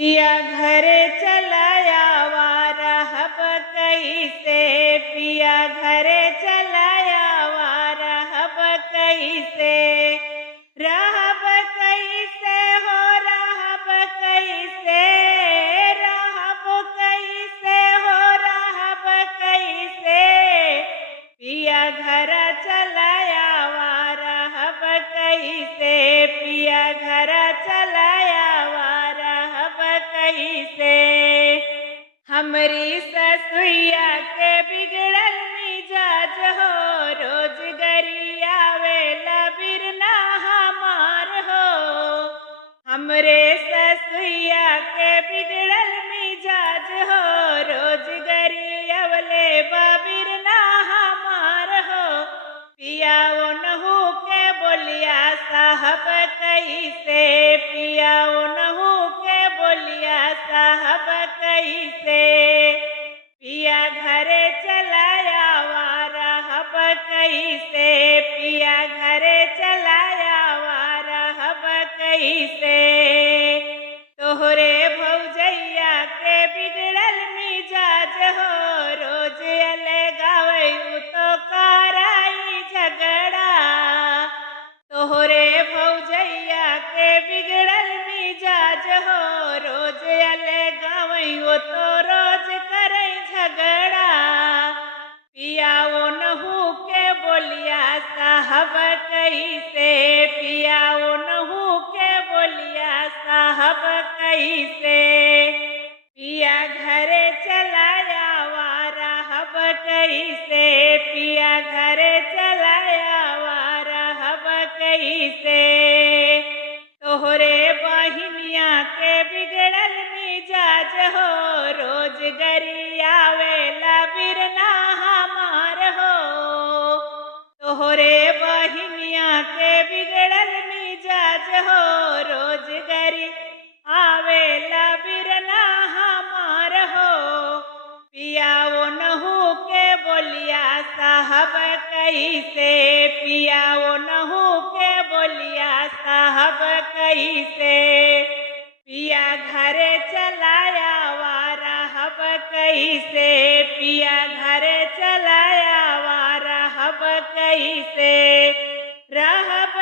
पिया घरे चलाया वारा हब कैसे, पिया घरे चलाया वारा हब कैसे, रहब कैसे हो रहब कैसे, रहब कैसे हो रहब कैसे, पिया घर चलाया वारा हब कैसे, पिया घर चलाया वारा हब कैसे। हमरी ससुइया के बिगड़ल मिजाज हो, रोज गरिया वेला बिरना हमार हो। हमरे ससुइया के बिगड़ल मिजाज हो, रोज गरिया वेले बिरना हमार हो। पिया ओनहु के बोलिया साहब कैसे, पिया ओनहु के बोलिया साहब कैसे, पिया घरे चलाया वारा हब कैसे, पिया घरे चलाया वारा हब कैसे। तोहरे भौजैया के बिगड़ल मिजाज हो, रोज अलगावै तो कराई झगड़ा। तोहरे भौजैया के बिगड़ल मिजाज हो, रोज अलगावै तो रोज करे झगड़ा। पिया ओनहु के बोलिया साहब कैसे, पिया ओनहु के बोलिया साहब कैसे, पिया घरे चलाया वारा हब कैसे, पिया घरे चलाया वारा हब कैसे। तोहरे बहिनिया के बिगड़ल मिजाज हो, रोज गरिया वेला बिरना हमार हो। तोहरे बहिनिया के बिगड़ल मिजाज हो, रोज गरी आवेला बिरना हमार हो। पिया ओनहु के बोलिया साहब कैसे, पिया ओनहु के बोलिया साहब कैसे, पिया घरे चलाया वारा हब कैसे, पिया घरे चलाया वारा हब कैसे, रहब